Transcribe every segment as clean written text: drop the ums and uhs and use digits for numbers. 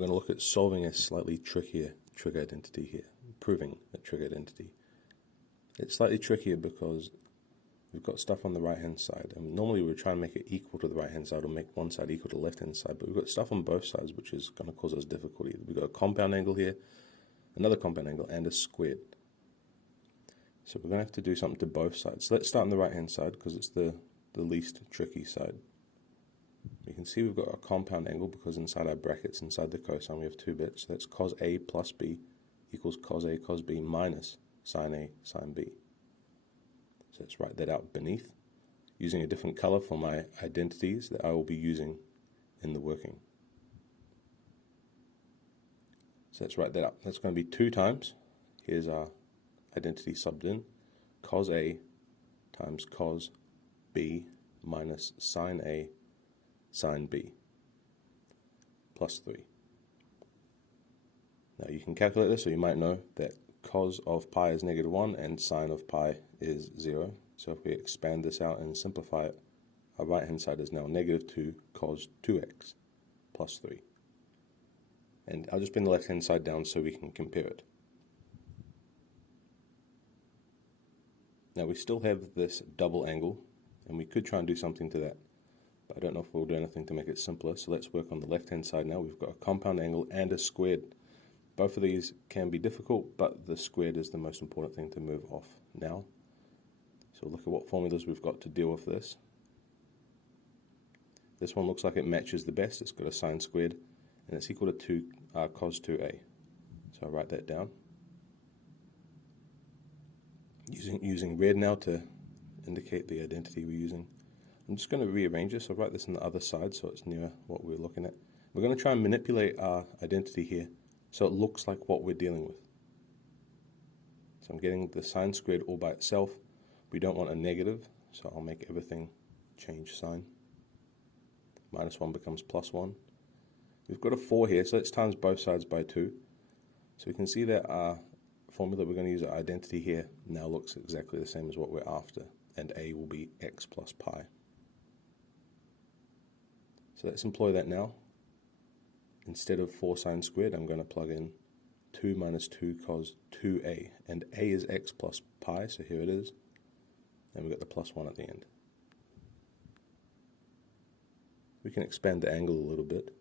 We're going to look at solving a slightly trickier trig identity here, proving a trig identity. It's slightly trickier because we've got stuff on the right hand side, and normally we try and make it equal to the right hand side or make one side equal to the left hand side, but we've got stuff on both sides which is going to cause us difficulty. We've got a compound angle here, another compound angle, and a squared. So we're going to have to do something to both sides. So let's start on the right hand side because it's the least tricky side. You can see we've got a compound angle because inside our brackets, inside the cosine, we have 2 bits. So that's cos A plus B equals cos A cos B minus sine A sine B. So let's write that out beneath, using a different color for my identities that I will be using in the working. So let's write that up. That's going to be 2 times, here's our identity subbed in, cos A times cos B minus sine A sine B plus 3. Now you can calculate this, so you might know that cos of pi is -1 and sine of pi is 0. So if we expand this out and simplify it, our right hand side is now -2 cos 2x plus 3. And I'll just bring the left hand side down so we can compare it. Now we still have this double angle, and we could try and do something to that, but I don't know if we'll do anything to make it simpler. So let's work on the left hand side now. We've got a compound angle and a squared. Both of these can be difficult, but the squared is the most important thing to move off now. So look at what formulas we've got to deal with this. This one looks like it matches the best. It's got a sine squared, and it's equal to cos 2a. So I'll write that down. Using red now to indicate the identity we're using. I'm just going to rearrange this. I'll write this on the other side so it's near what we're looking at. We're going to try and manipulate our identity here so it looks like what we're dealing with. So I'm getting the sine squared all by itself. We don't want a negative, so I'll make everything change sign. -1 becomes +1. We've got a 4 here, so let's times both sides by 2. So we can see that our formula we're going to use, our identity here, now looks exactly the same as what we're after, and a will be x plus pi. So let's employ that now. Instead of 4 sine squared, I'm going to plug in 2 minus 2 cos 2a, and a is x plus pi, so here it is, and we've got the +1 at the end. We can expand the angle a little bit,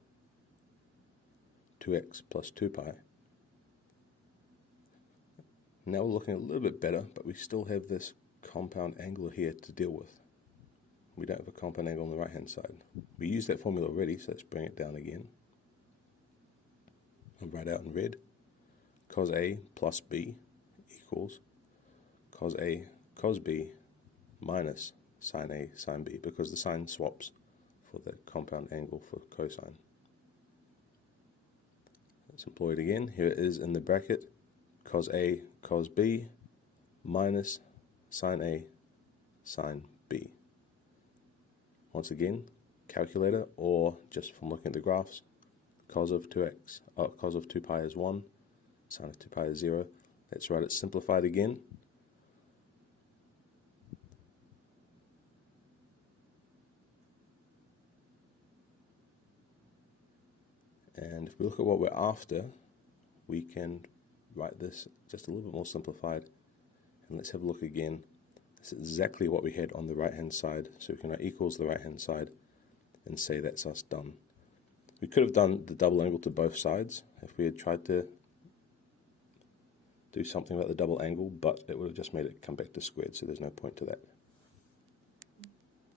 2x plus 2 pi. Now we're looking a little bit better, but we still have this compound angle here to deal with. We don't have a compound angle on the right hand side. We used that formula already, so let's bring it down again. I'll write out in red, cos A plus B equals cos A cos B minus sine A sine B, because the sign swaps for the compound angle for cosine. Let's employ it again. Here it is in the bracket, cos A cos B minus sine A sine B. Once again, calculator, or just from looking at the graphs, cos of 2 pi is 1, sine of 2 pi is 0. Let's write it simplified again. And if we look at what we're after, we can write this just a little bit more simplified. And let's have a look again. That's exactly what we had on the right hand side, so we can write equals the right hand side and say that's us done. We could have done the double angle to both sides if we had tried to do something about the double angle, but it would have just made it come back to squared, so there's no point to that.